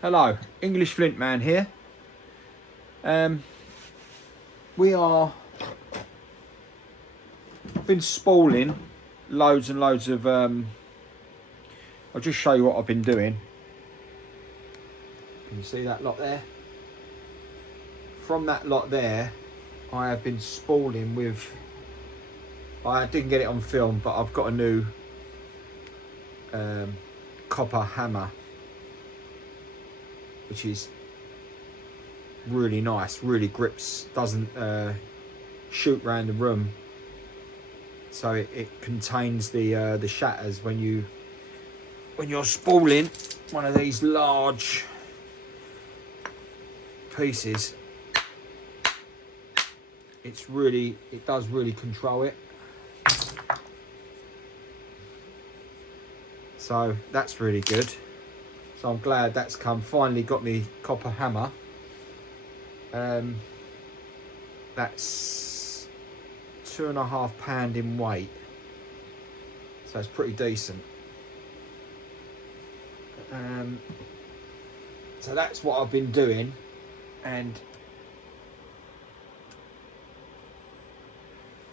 Hello, English Flint man here. We are been spalling loads and loads of. I'll just show you what I've been doing. Can you see that lot there? From that lot there, I have been spalling with. I didn't get it on film, but I've got a new copper hammer, which is really nice, really grips, doesn't shoot around the room, so it contains the shatters when you're spalling one of these large pieces. It does really control it, so that's really good. So I'm glad that's finally got me copper hammer. That's 2.5 pound in weight, so it's pretty decent. So that's what I've been doing, and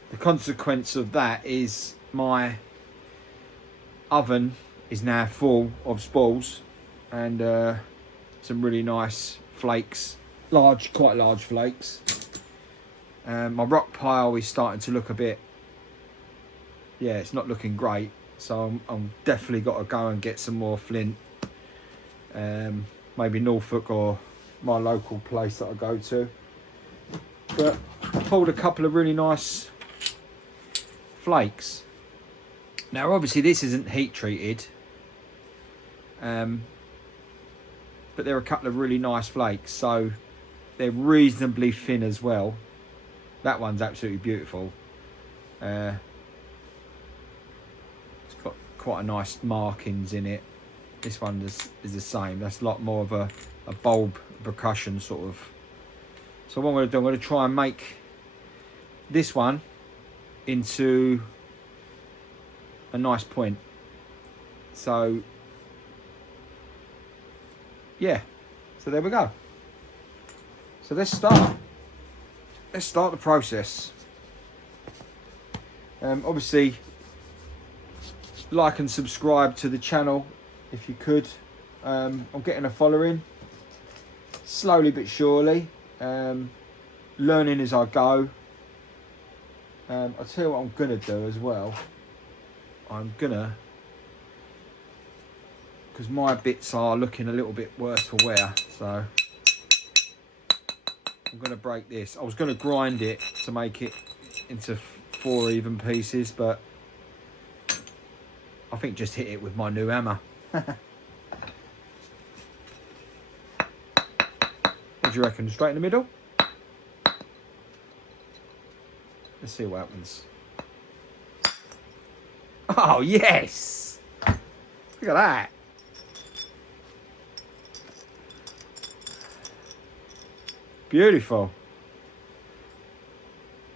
the consequence of that is my oven is now full of spalls and some really nice flakes, quite large flakes. My rock pile is starting to look a bit, it's not looking great, so I'm definitely got to go and get some more flint, maybe Norfolk or my local place that I go to. But I pulled a couple of really nice flakes. Now obviously this isn't heat treated, but they're a couple of really nice flakes, so they're reasonably thin as well. That one's absolutely beautiful. It's got quite a nice markings in it. This one is the same. That's a lot more of a bulb percussion sort of. So what I'm going to do, I'm going to try and make this one into a nice point. So yeah, so there we go. So let's start the process. Obviously like and subscribe to the channel if you could. I'm getting a following slowly but surely, learning as I go. I'll tell you what I'm gonna do as well. Because my bits are looking a little bit worse for wear, so I'm going to break this. I was going to grind it to make it into 4 even pieces, but I think just hit it with my new hammer. What do you reckon? Straight in the middle? Let's see what happens. Oh, yes! Look at that. Beautiful.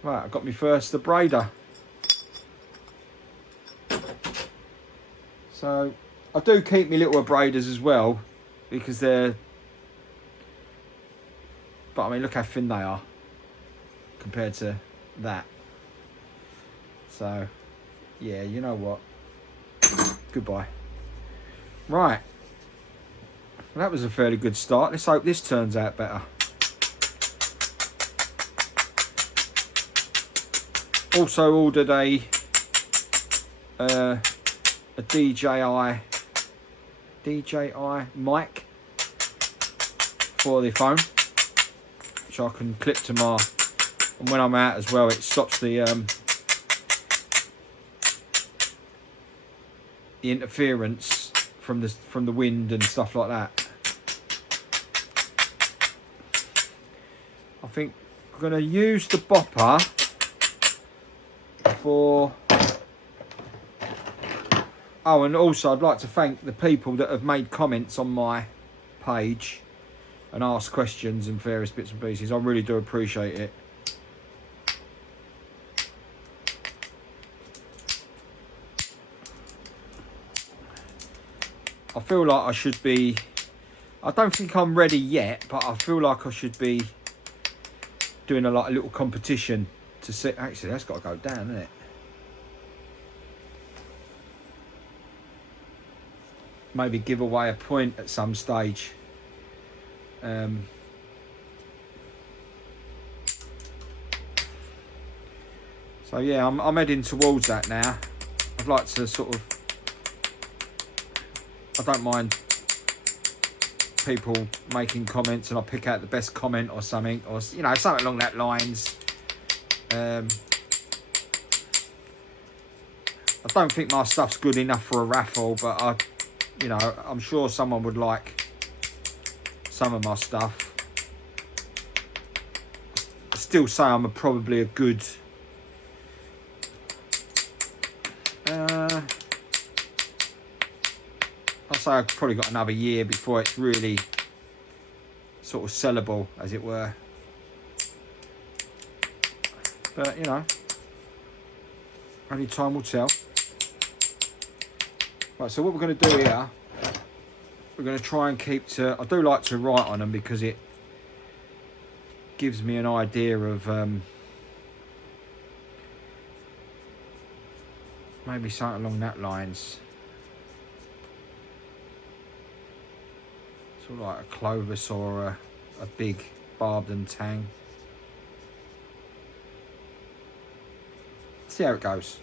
Right, I've got my first abrader. So I do keep my little abraders as well, because but I mean, look how thin they are compared to that. So yeah, you know what? Goodbye. Right. Well, that was a fairly good start. Let's hope this turns out better. Also ordered a DJI mic for the phone, which I can clip to my, and when I'm out as well, it stops the interference from the wind and stuff like that. I think I'm going to use the bopper for. Oh, and also I'd like to thank the people that have made comments on my page and asked questions and various bits and pieces. I really do appreciate it. I feel like I should be I don't think I'm ready yet, but I feel like I should be doing a little competition to see. Actually, that's got to go down, isn't it? Maybe give away a point at some stage. So yeah, I'm heading towards that now. I'd like to sort of, I don't mind people making comments and I'll pick out the best comment or something, or you know, something along that lines. I don't think my stuff's good enough for a raffle, but you know, I'm sure someone would like some of my stuff. I still say I'm probably a good I'll say I've probably got another year before it's really sort of sellable, as it were. But, you know, only time will tell. Right, so what we're going to do here, we're going to try and keep to... I do like to write on them because it gives me an idea of... maybe something along that lines. Sort of like a Clovis or a big barbed and tang. See how it goes.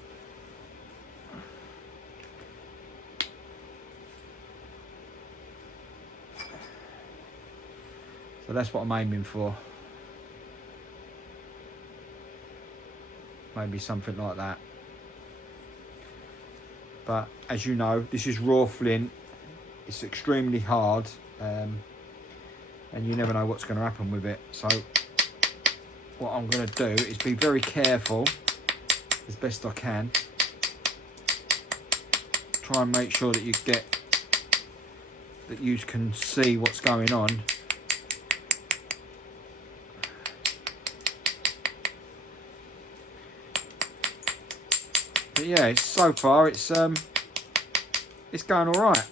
So that's what I'm aiming for. Maybe something like that. But as you know, this is raw flint. It's extremely hard, and you never know what's going to happen with it. So what I'm going to do is be very careful as best I can. Try and make sure that you can see what's going on. But yeah, so far it's going all right.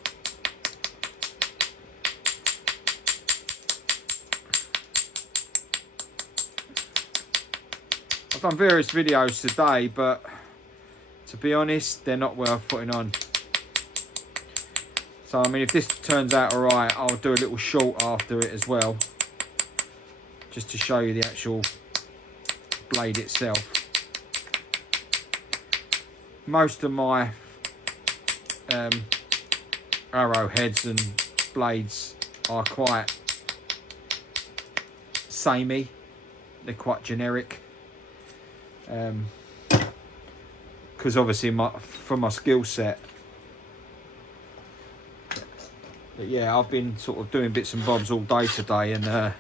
I've done various videos today, but to be honest, they're not worth putting on. So I mean, if this turns out all right, I'll do a little short after it as well, just to show you the actual blade itself. Most of my arrowheads and blades are quite samey. They're quite generic. Because obviously for my skill set. But yeah, I've been sort of doing bits and bobs all day today, and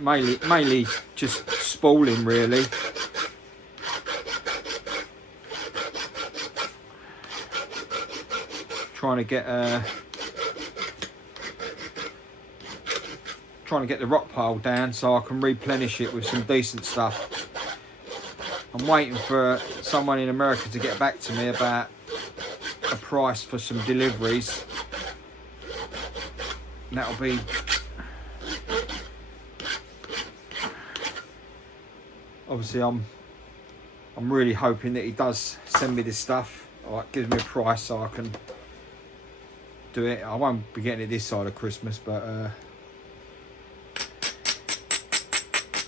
mainly just spalling really. Trying to get the rock pile down so I can replenish it with some decent stuff. I'm waiting for someone in America to get back to me about a price for some deliveries. And that'll be obviously I'm really hoping that he does send me this stuff, or gives me a price so I can do it. I won't be getting it this side of Christmas, but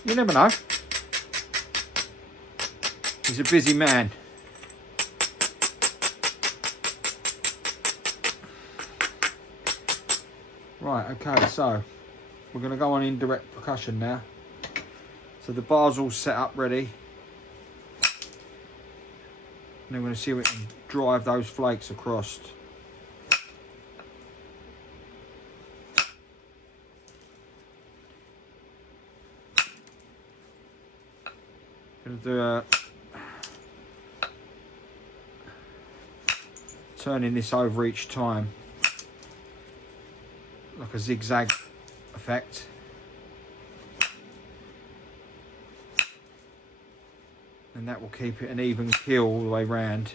you never know. He's a busy man. Right, okay, so we're going to go on indirect percussion now. So the bar's all set up ready. And then we're going to see if we can drive those flakes across. Going to do a turning this over each time, like a zigzag effect. And that will keep it an even keel all the way round.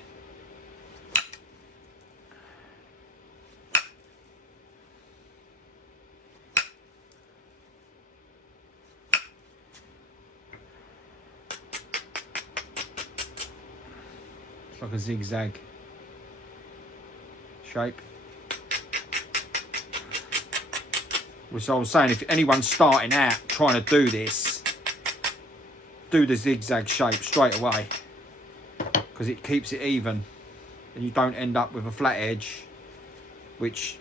It's like a zigzag shape. Which I was saying, if anyone's starting out trying to do this, do the zigzag shape straight away, because it keeps it even and you don't end up with a flat edge, which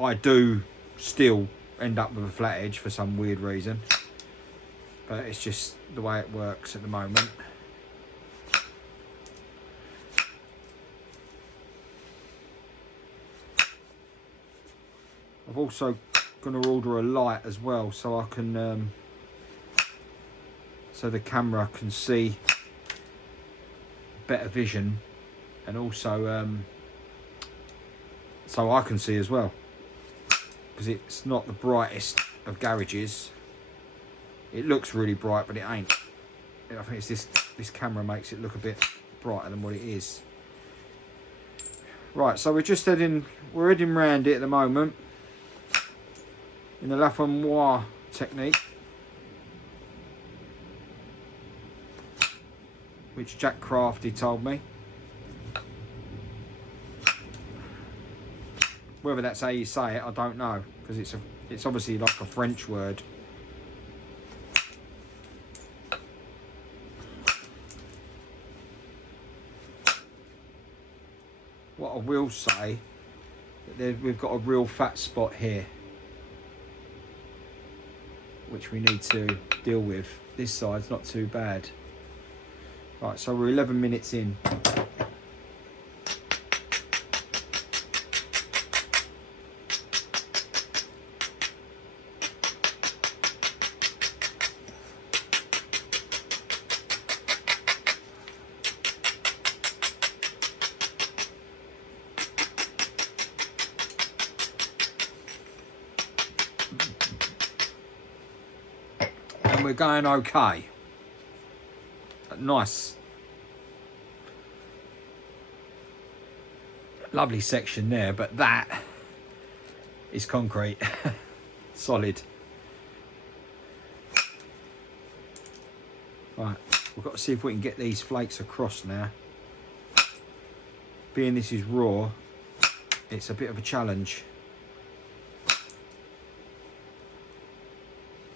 I do still end up with a flat edge for some weird reason, but it's just the way it works at the moment. I've also going to order a light as well, so I can so the camera can see better vision, and also so I can see as well, because it's not the brightest of garages. It looks really bright, but it ain't. I think it's this camera makes it look a bit brighter than what it is. Right, so we're heading round it at the moment in the Laffemoir technique, which Jack Crafty told me. Whether that's how you say it, I don't know, because it's obviously like a French word. What I will say, that we've got a real fat spot here, which we need to deal with. This side's not too bad. Right, so we're 11 minutes in. We're going okay. Nice, lovely section there, but that is concrete. Solid. Right, we've got to see if we can get these flakes across now. Being this is raw, it's a bit of a challenge.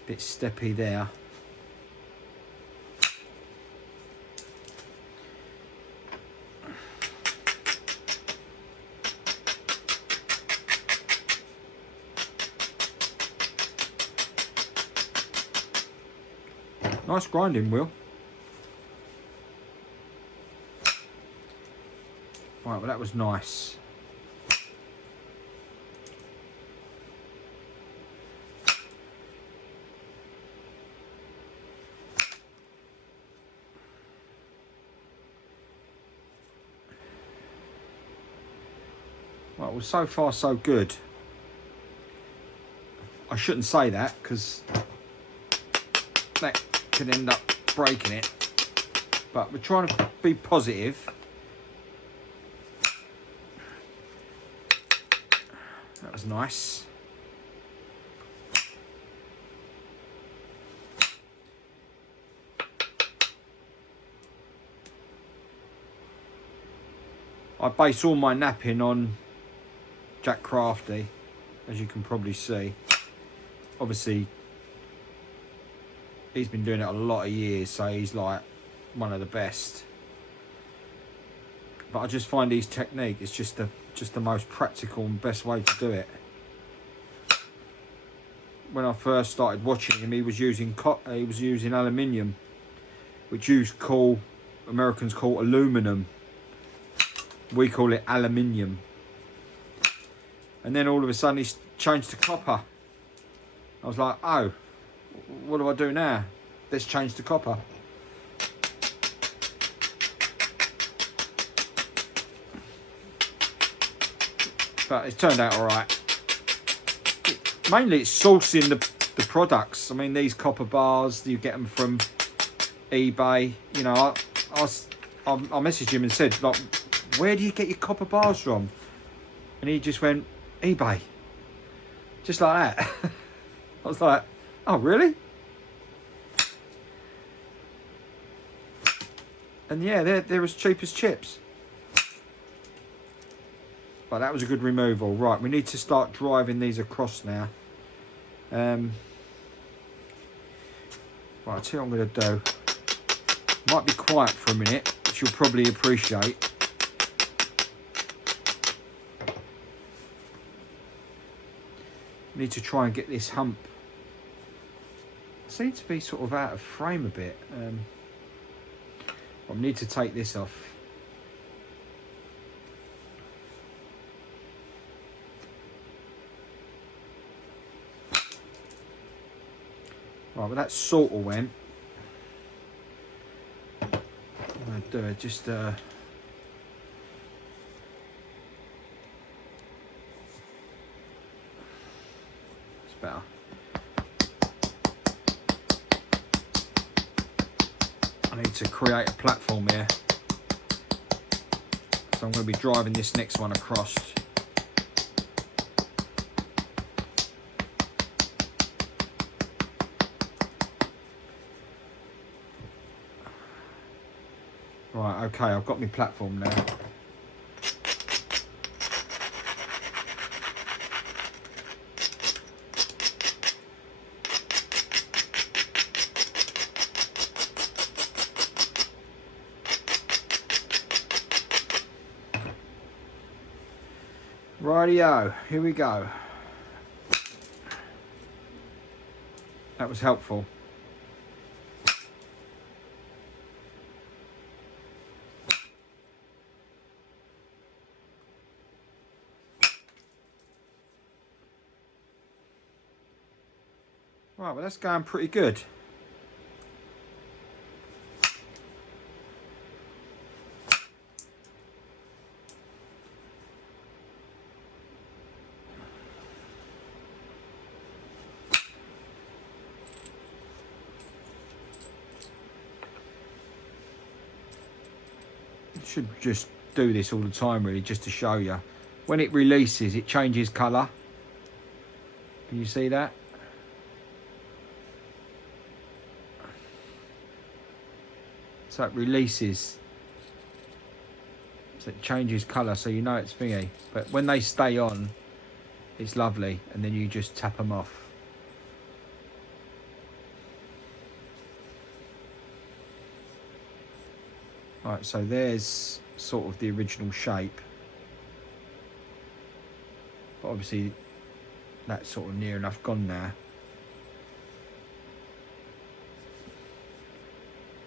Bit steppy there. Nice grinding wheel. Right, well that was nice. Right, well so far so good. I shouldn't say that, because that could end up breaking it, but we're trying to be positive. That was nice. I base all my napping on Jack Crafty, as you can probably see. Obviously he's been doing it a lot of years, so he's like one of the best. But I just find his technique is just the most practical and best way to do it. When I first started watching him, he was using aluminium, which Americans call aluminum. We call it aluminium. And then all of a sudden he's changed to copper. I was like, oh, what do I do now? Let's change to copper. But it's turned out all right. Mainly it's sourcing the products. I mean, these copper bars, you get them from eBay. You know, I messaged him and said, like, where do you get your copper bars from? And he just went, eBay. Just like that. I was like, oh, really? And yeah, they're as cheap as chips. But that was a good removal. Right, we need to start driving these across now. Right, I'll tell you what I'm going to do. Might be quiet for a minute, which you'll probably appreciate. Need to try and get this hump. I seem to be sort of out of frame a bit. I need to take this off. Right, well that sort of went. I'm going to do it just it's better. I need to create a platform here. So I'm going to be driving this next one across. Right, okay, I've got my platform now. Rightio, here we go. That was helpful. Right, well that's going pretty good. Should just do this all the time really, just to show you. When it releases, it changes colour. Can you see that? So it releases. So it changes colour, so you know it's thingy. But when they stay on, it's lovely. And then you just tap them off. Right, so there's sort of the original shape. But obviously that's sort of near enough gone now.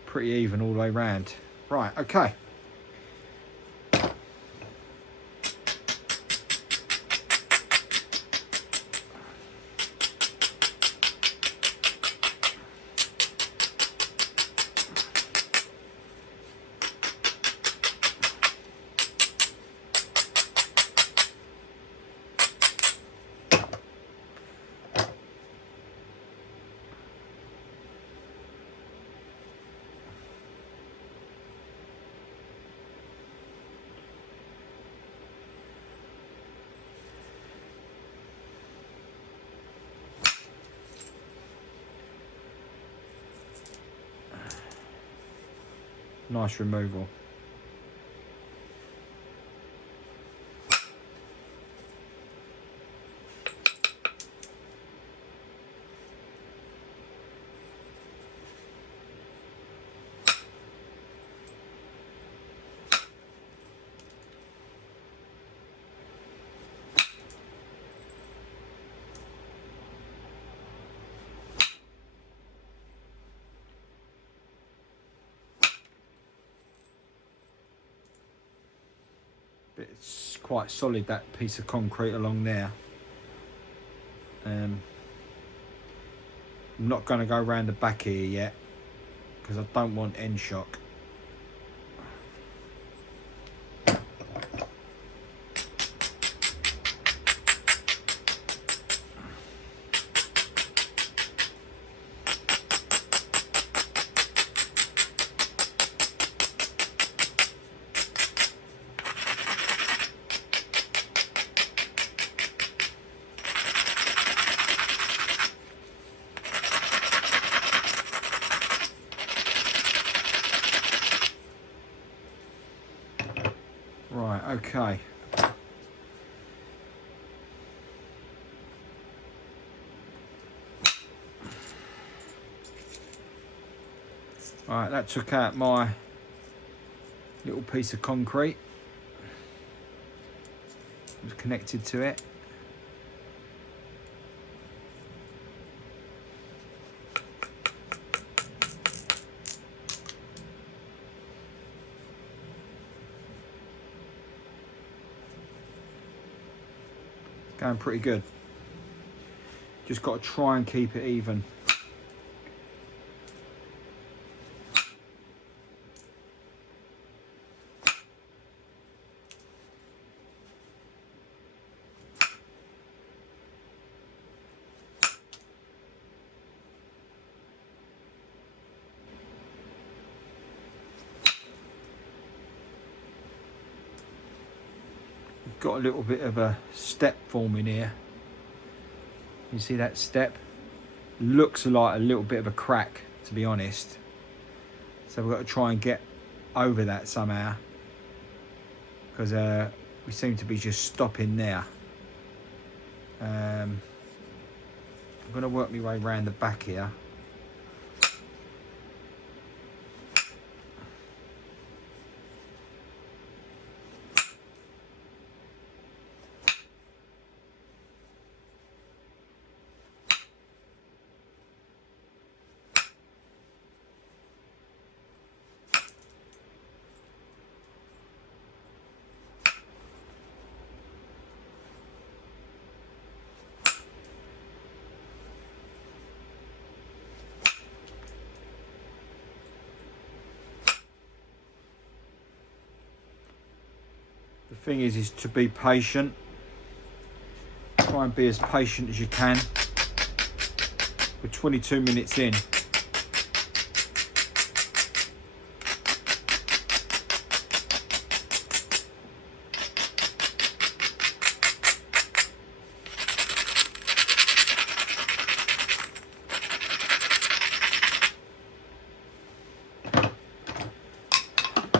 Pretty even all the way round. Right, okay. Nice removal. It's quite solid, that piece of concrete along there. I'm not going to go around the back here yet because I don't want end shock. Right, okay. Right, that took out my little piece of concrete. It was connected to it. It's going pretty good. Just got to try and keep it even. Got a little bit of a step forming here. You see that step? Looks like a little bit of a crack, to be honest. So we've got to try and get over that somehow, because we seem to be just stopping there. I'm going to work my way around the back here. The thing is to be patient. Try and be as patient as you can. We're 22 minutes in.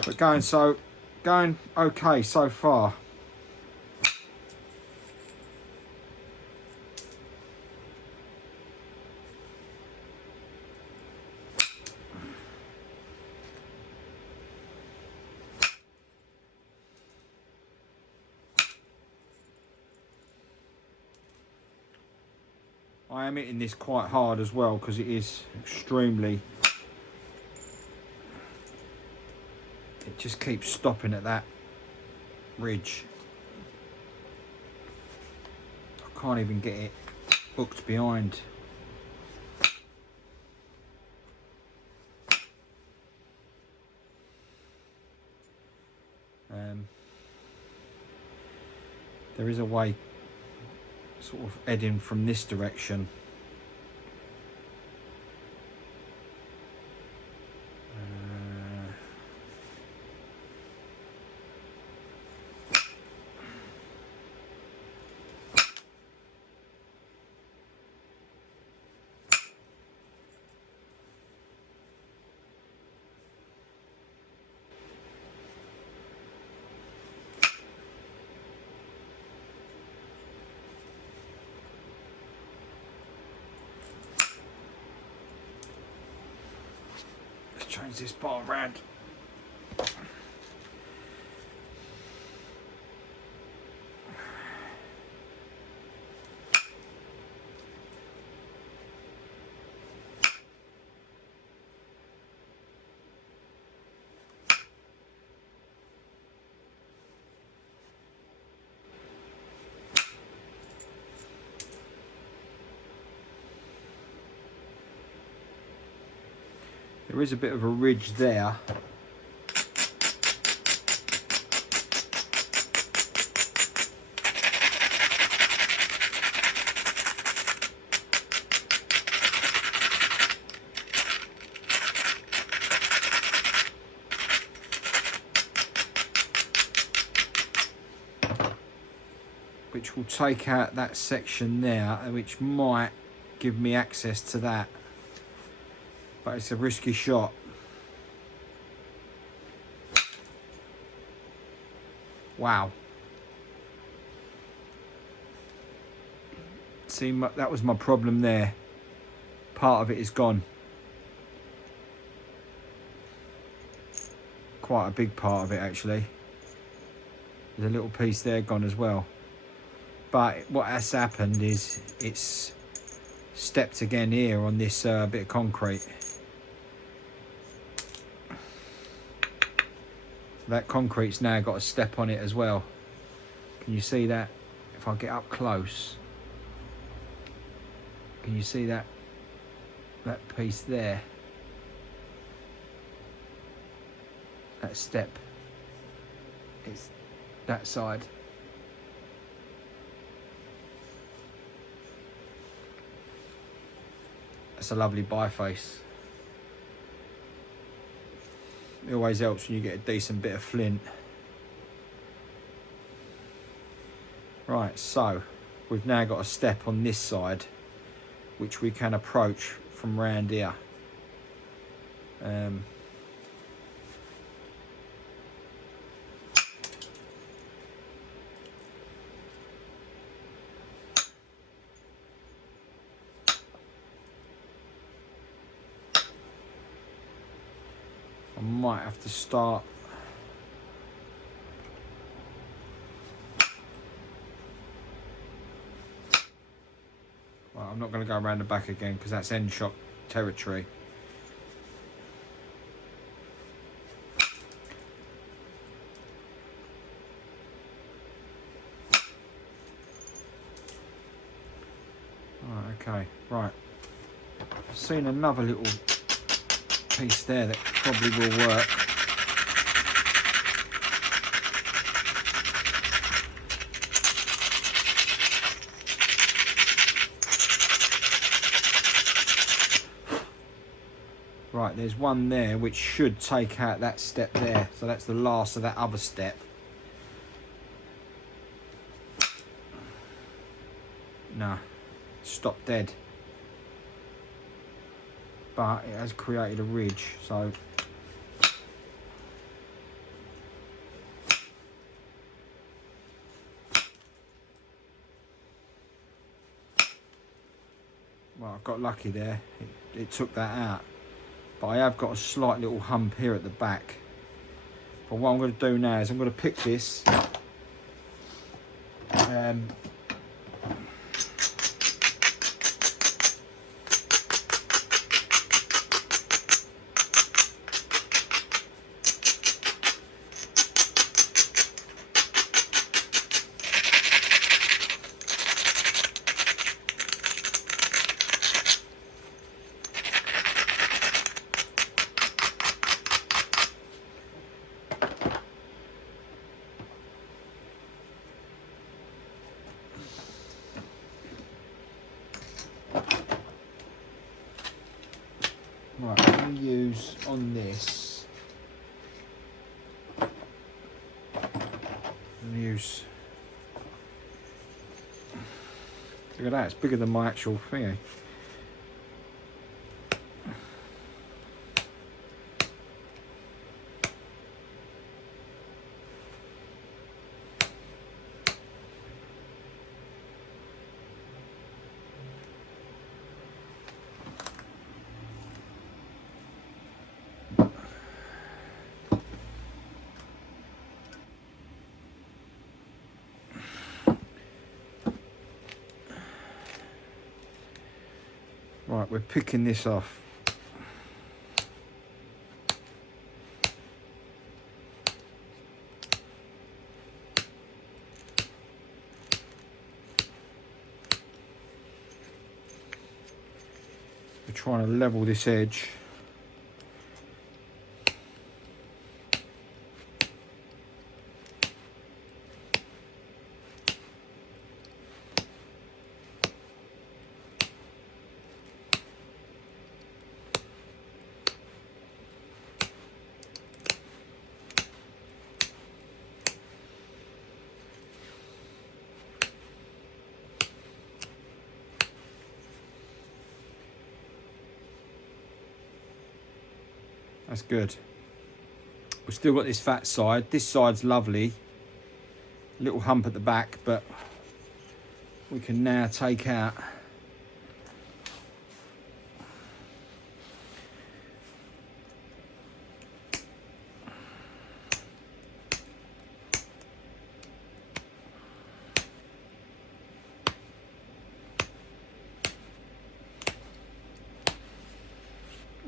But going okay so far. I am hitting this quite hard as well because it is extremely... It just keeps stopping at that ridge. I can't even get it hooked behind. There is a way sort of heading from this direction. Change this bar around. There is a bit of a ridge there. Which will take out that section there, which might give me access to that. But it's a risky shot. Wow. See, that was my problem there. Part of it is gone. Quite a big part of it, actually. There's a little piece there gone as well. But what has happened is it's stepped again here on this bit of concrete. That concrete's now got a step on it as well. Can you see that? If I get up close, can you see that piece there? That step. It's that side. That's a lovely biface. It always helps when you get a decent bit of flint. Right, so we've now got a step on this side which we can approach from round here. I might have to start I'm not going to go around the back again because that's end shot territory. Okay, right. I've seen another little piece there that probably will work. Right, there's one there which should take out that step there. So that's the last of that other step. No, stopped dead. But it has created a ridge, so well, I got lucky there. It took that out. But I have got a slight little hump here at the back. But what I'm going to do now is I'm going to pick this. Right, I'm going to use on this. I'm going to use. Look at that, it's bigger than my actual thingy. Right, we're picking this off. We're trying to level this edge. That's good. We've still got this fat side. This side's lovely. little hump at the back, but we can now take out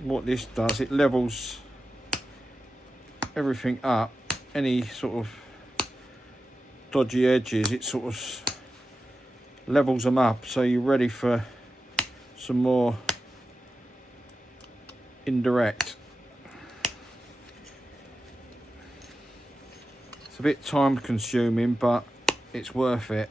what this does. It levels everything up. Any sort of dodgy edges, it sort of levels them up, so you're ready for some more indirect. It's a bit time consuming, but it's worth it.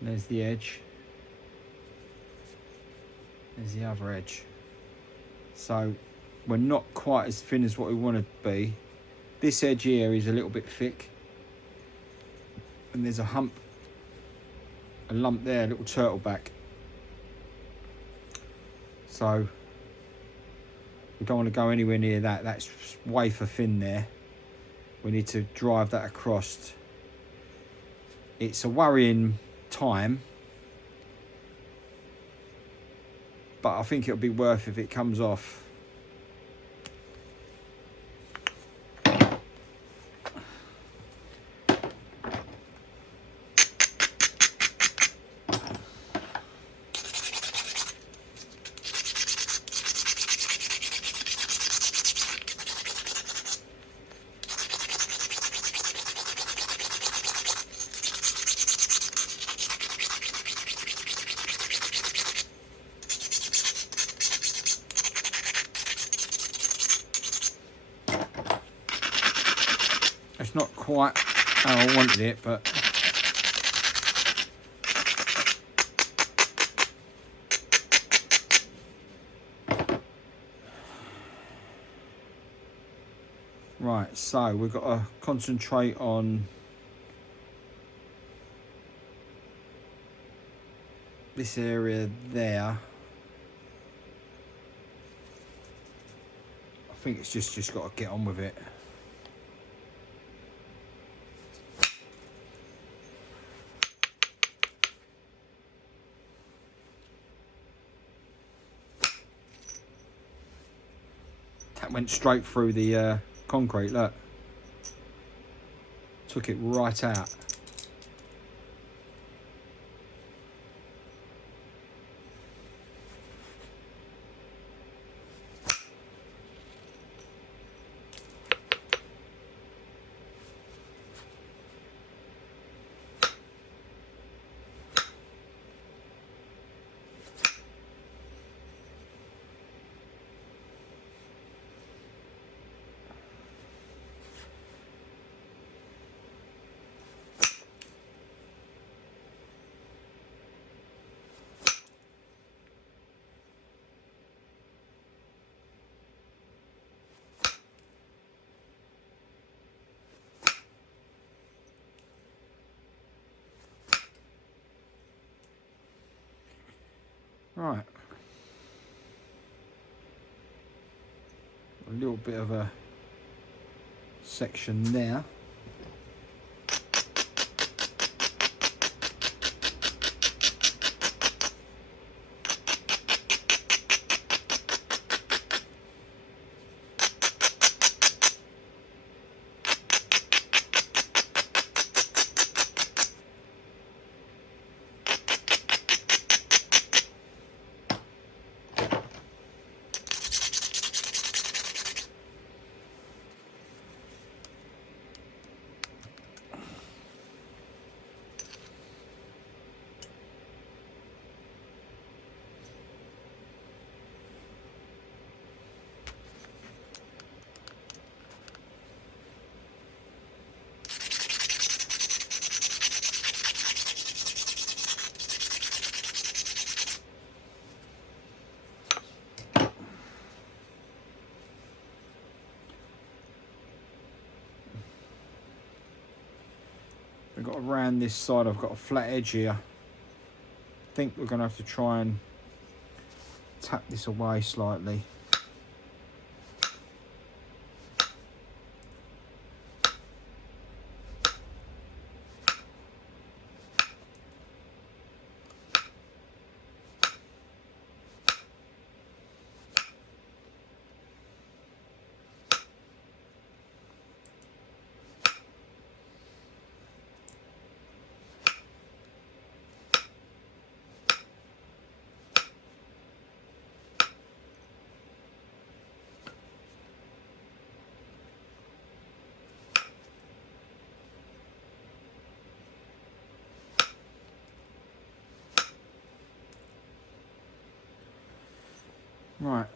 There's the edge. There's the other edge. So we're not quite as thin as what we want to be. This edge here is a little bit thick. And there's a lump there, a little turtle back. So we don't want to go anywhere near that. That's way for thin there. We need to drive that across. It's a worrying time, but I think it'll be worth if it comes off. It's not quite how I wanted it, but right, so we've got to concentrate on this area there. I think it's just got to get on with it. That went straight through the concrete, look. Took it right out. Right, a little bit of a section there. We've got around this side, I've got a flat edge here. I think we're going to have to try and tap this away slightly. Right.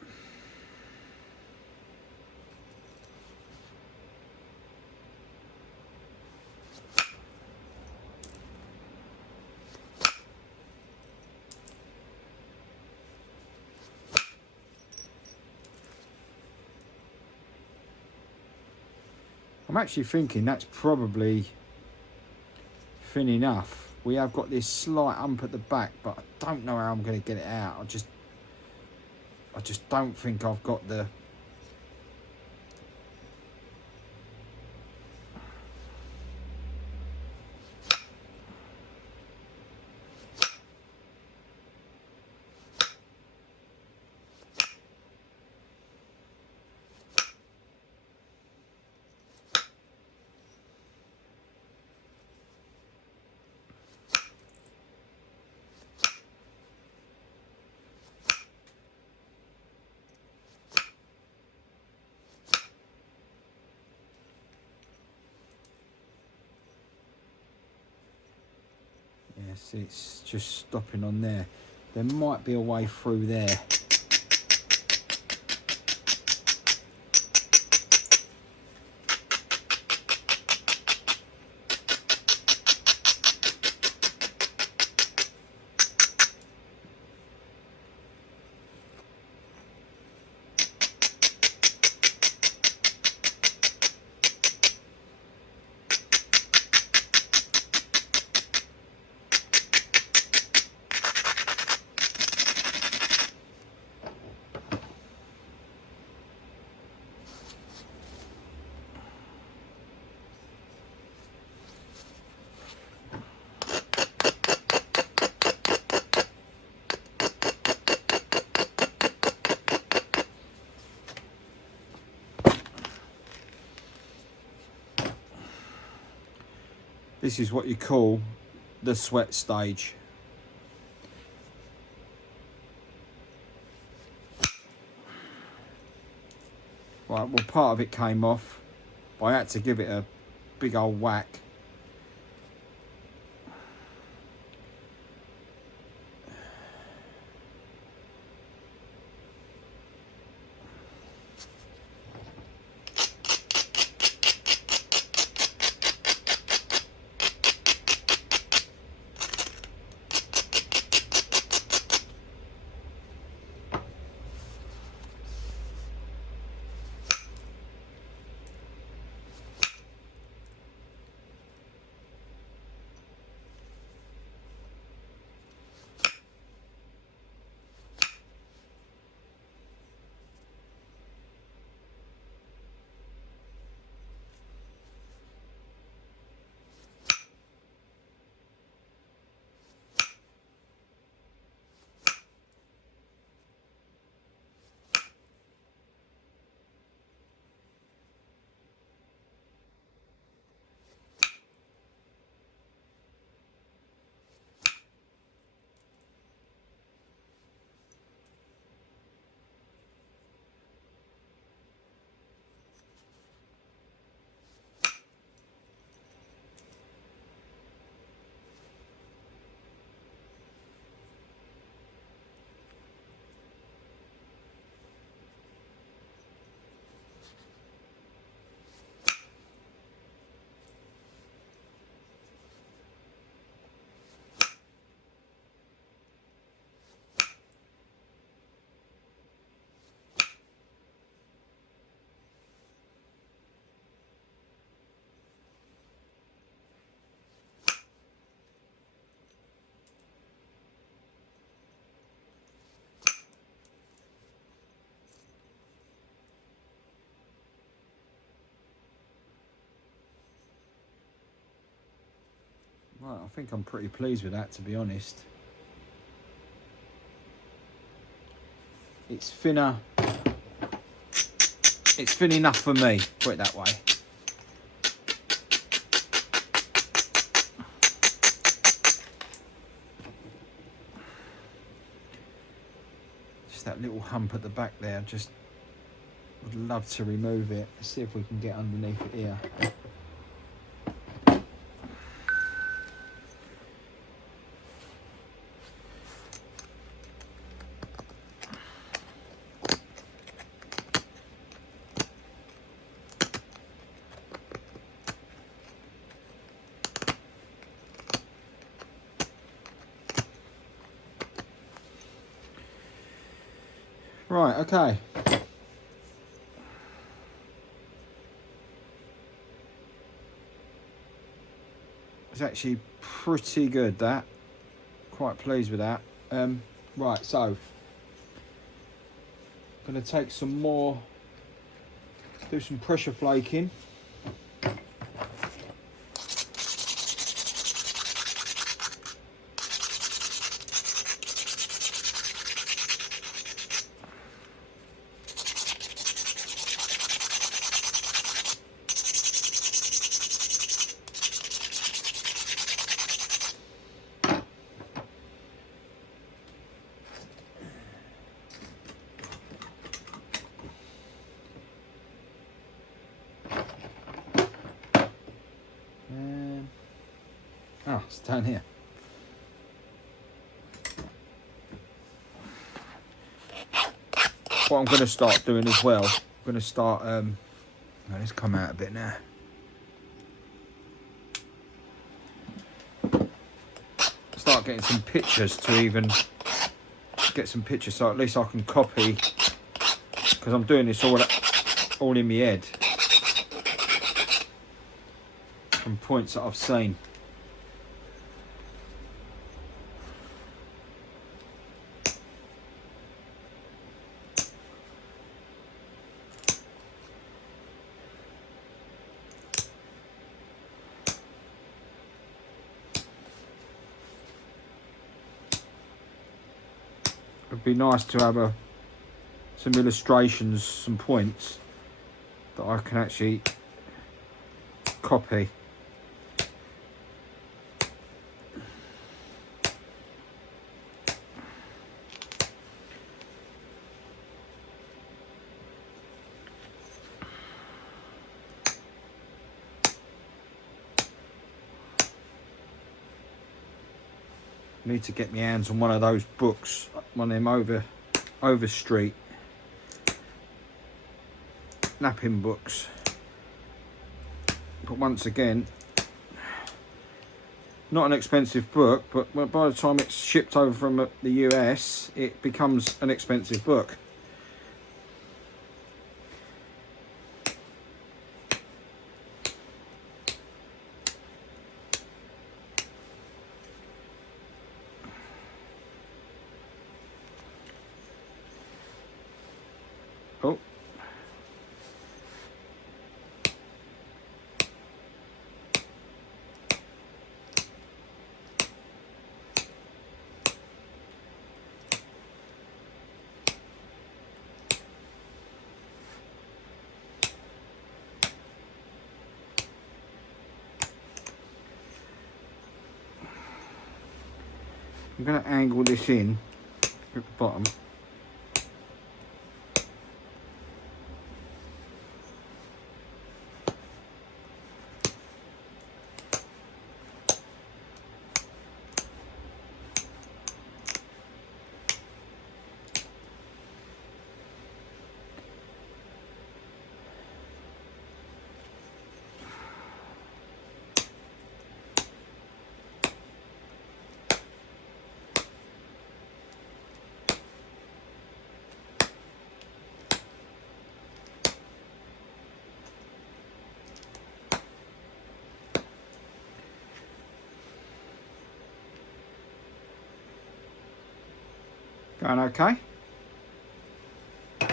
I'm actually thinking that's probably thin enough. We have got this slight hump at the back, but I don't know how I'm going to get it out. I just don't think I've got the... Yes, it's just stopping on there. There might be a way through there. This is what you call the sweat stage. Right, well, part of it came off, but I had to give it a big old whack. Right, I think I'm pretty pleased with that, to be honest. It's thinner. It's thin enough for me, put it that way. Just that little hump at the back there, just would love to remove it. Let's see if we can get underneath it here. Right, okay. It's actually pretty good, that. Quite pleased with that. Right, so going to take some more, do some pressure flaking. Oh, it's down here. What I'm going to start doing as well, I'm going to start, let's come out a bit now. Start getting some pictures to even get some pictures, so at least I can copy, because I'm doing this all in my head from points that I've seen. It'd be nice to have some illustrations, some points that I can actually copy. I need to get my hands on one of those books, one of them over street napping books. But once again, not an expensive book, but by the time it's shipped over from the US, it becomes an expensive book. Oh. I'm going to angle this in at the bottom. Going okay? I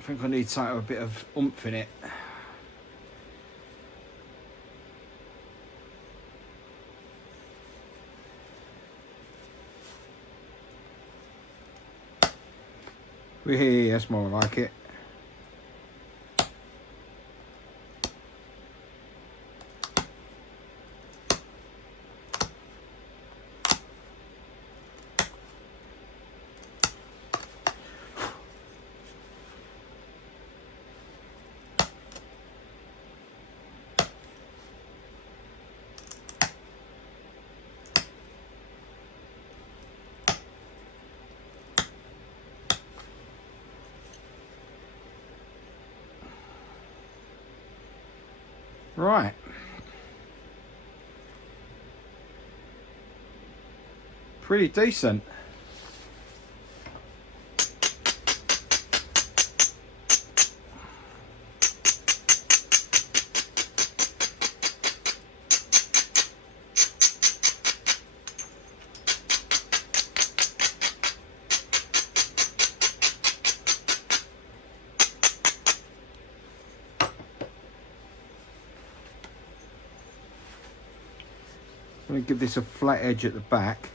think I need something with a bit of oomph in it. Yeah, that's more like it. Right. Pretty decent. I'm going to give this a flat edge at the back.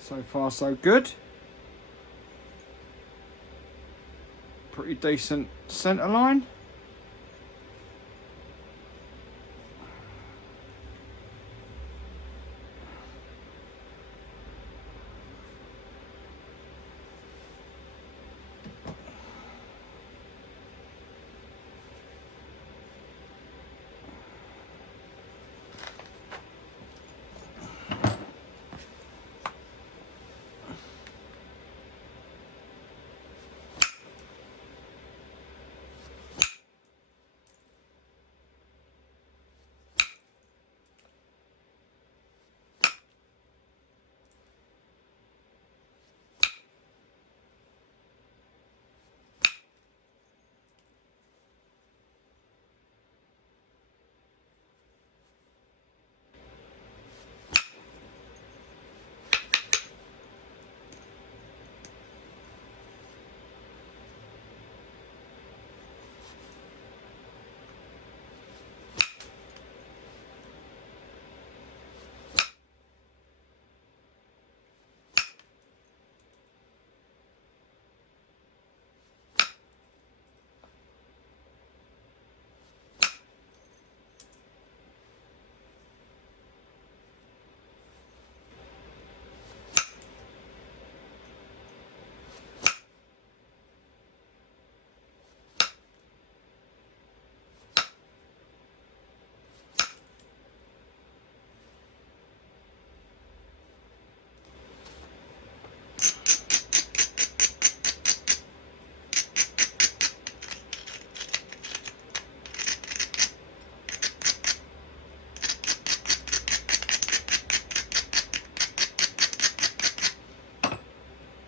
So far so good. Pretty decent centre line.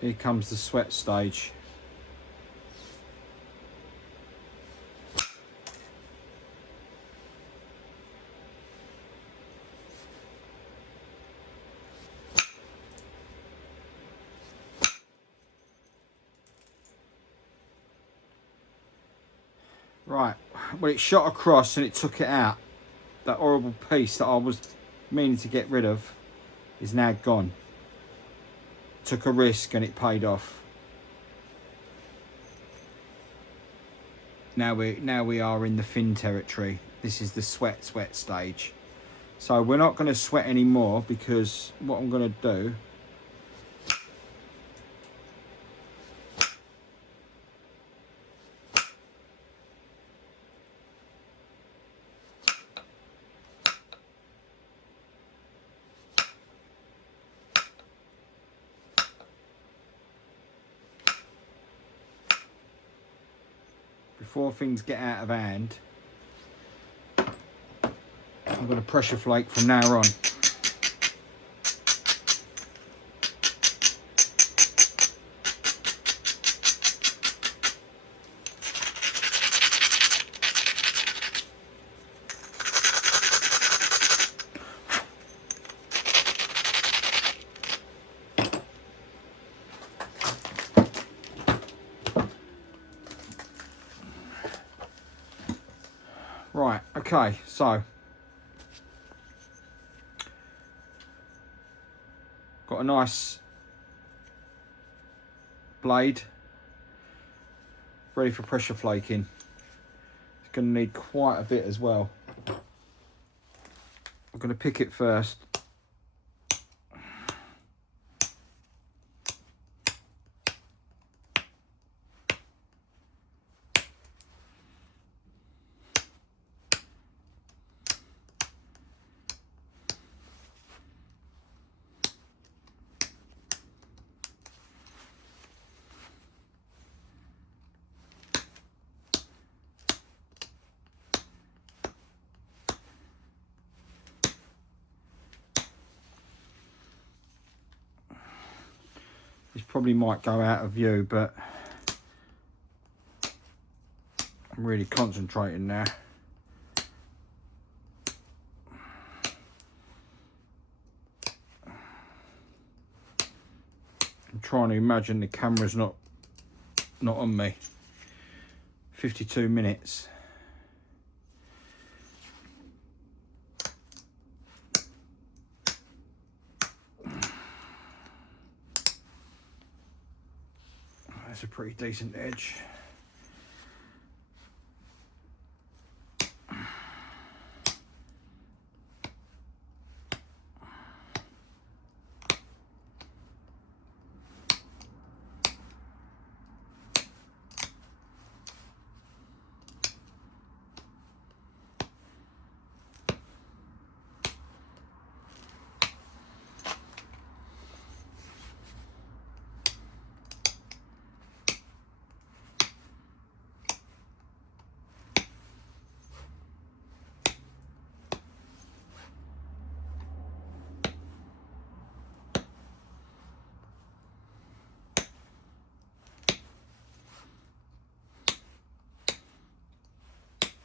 Here comes the sweat stage. Right, well, it shot across and it took it out. That horrible piece that I was meaning to get rid of is now gone. Took a risk and it paid off. Now we are in the fin territory. This is the sweat stage. So we're not going to sweat anymore, because what I'm going to do, before things get out of hand, I'm going to pressure flake from now on. Right, okay, so got a nice blade ready for pressure flaking. It's going to need quite a bit as well. I'm going to pick it first. This probably might go out of view, but I'm really concentrating now. I'm trying to imagine the camera's not on me. 52 minutes. That's a pretty decent edge.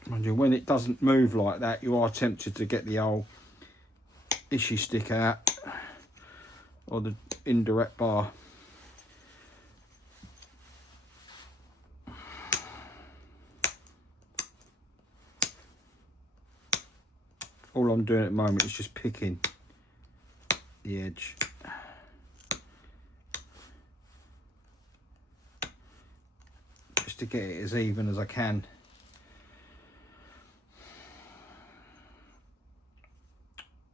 Mind you, when it doesn't move like that, you are tempted to get the old ishy stick out, or the indirect bar. All I'm doing at the moment is just picking the edge. Just to get it as even as I can.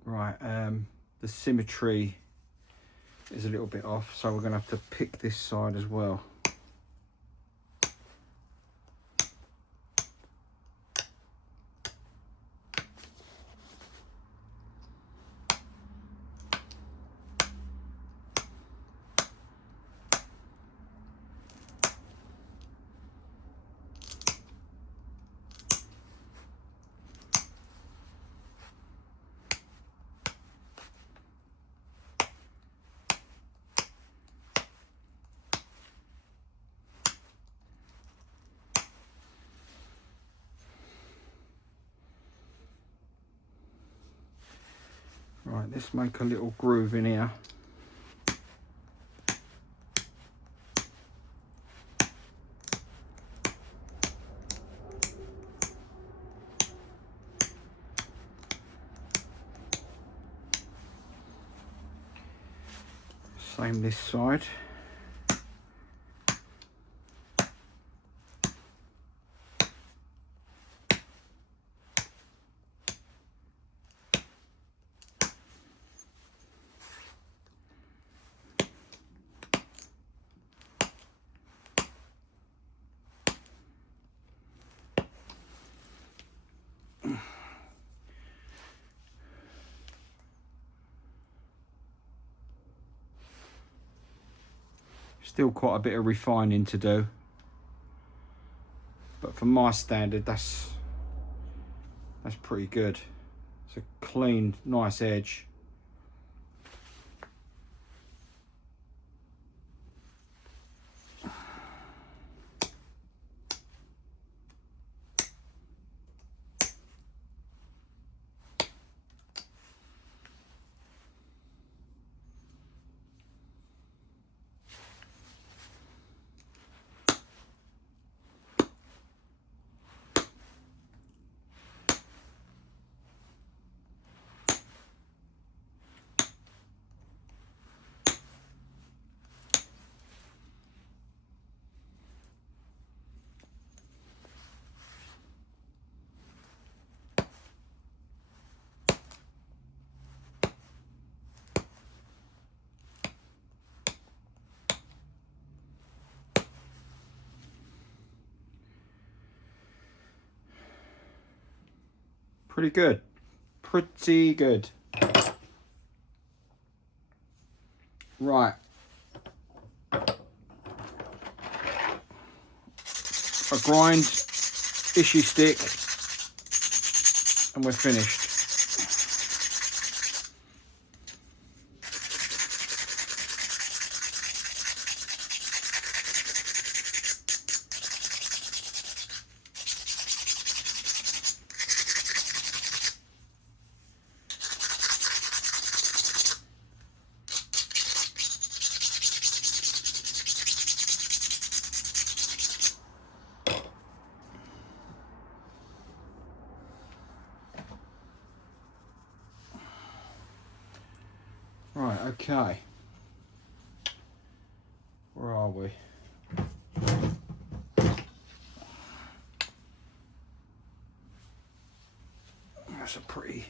Right, the symmetry is a little bit off, so we're going to have to pick this side as well. Right, let's make a little groove in here. Same this side. Still quite a bit of refining to do, but but for my standard, that's pretty good. It's a clean, nice edge. Pretty good. Pretty good. Right. A grind, issue stick, and we're finished. Right, okay. Where are we? That's a pretty...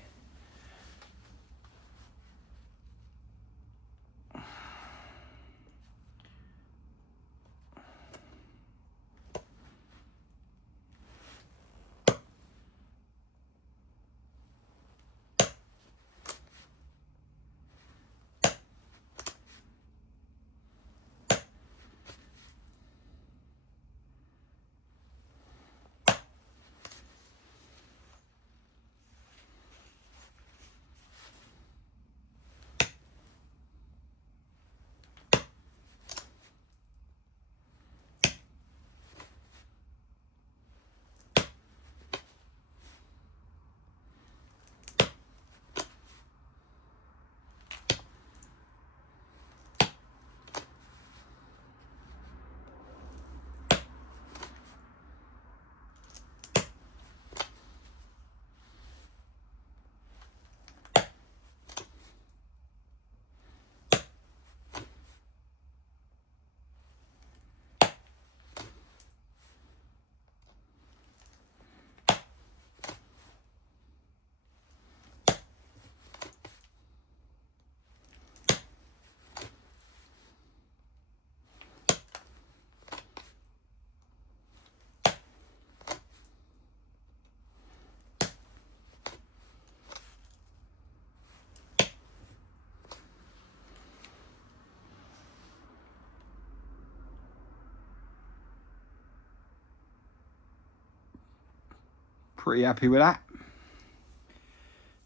Pretty happy with that.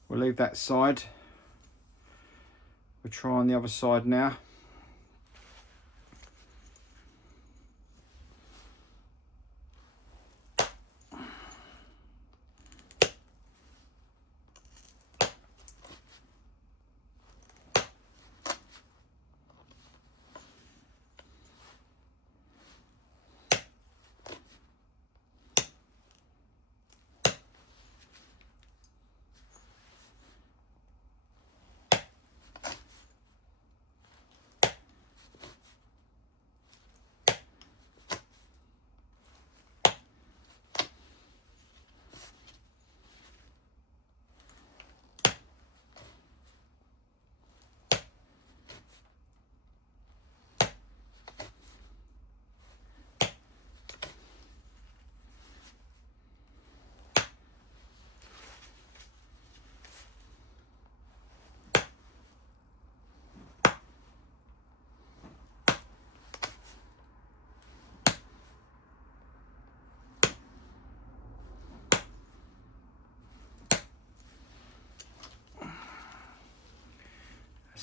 We'll leave that side. We'll try on the other side now.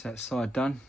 That's that side done.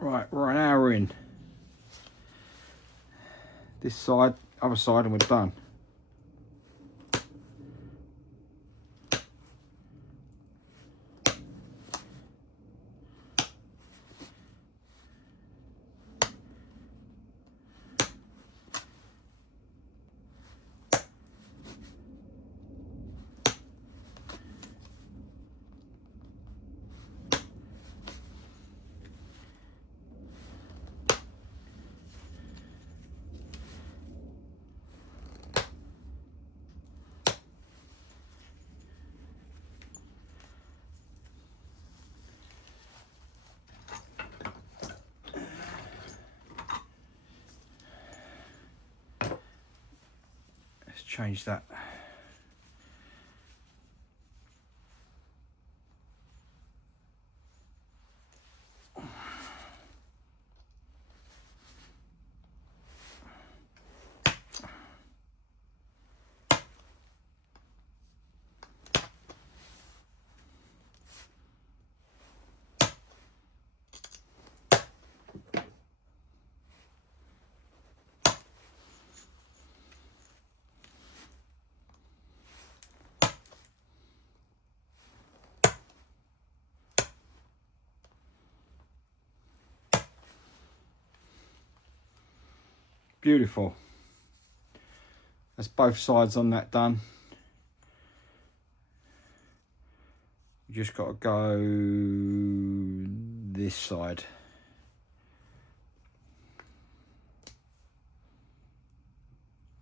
Right, we're an hour in. This side, other side, and we're done. Change that. Beautiful. That's both sides on that done. You just got to go this side.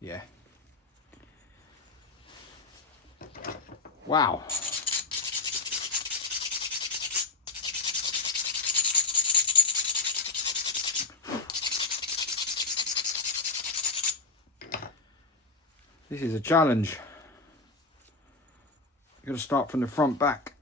Yeah. Wow. This is a challenge. You've got to start from the front back.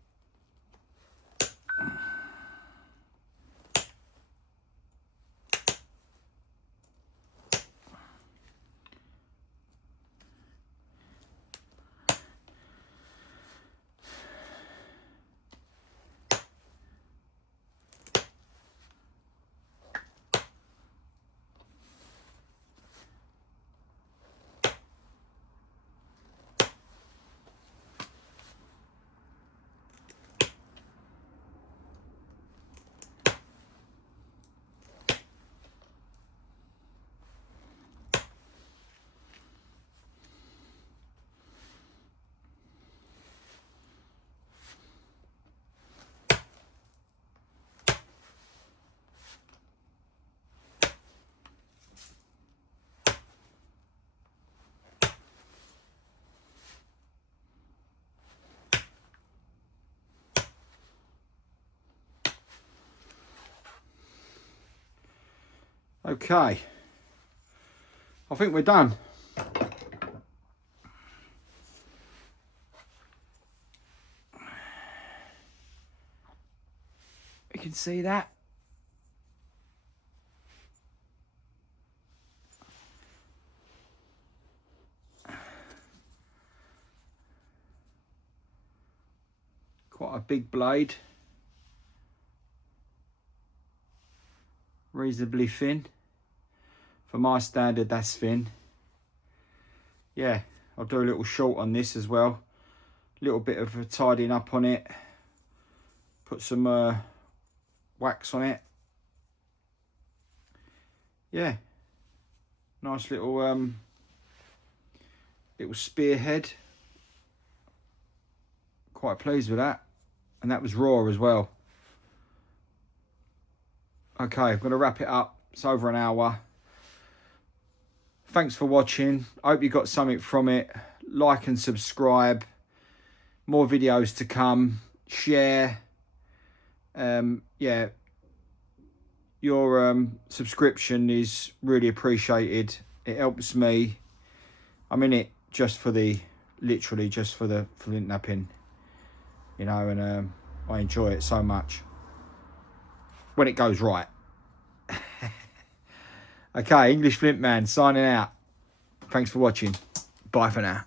Okay, I think we're done. You can see that. Quite a big blade. Reasonably thin. For my standard, that's thin. Yeah, I'll do a little short on this as well. A little bit of a tidying up on it. Put some wax on it. Yeah, nice little spearhead. Quite pleased with that. And that was raw as well. Okay, I'm going to wrap it up. It's over an hour. thanks for watching. I hope you got something from it. Like and subscribe. More videos to come. Share. Yeah, your subscription is really appreciated. It helps me. I'm in it just for the, literally just for the flint napping, you know, and I enjoy it so much when it goes right. Okay, English Flint Man signing out. Thanks for watching. Bye for now.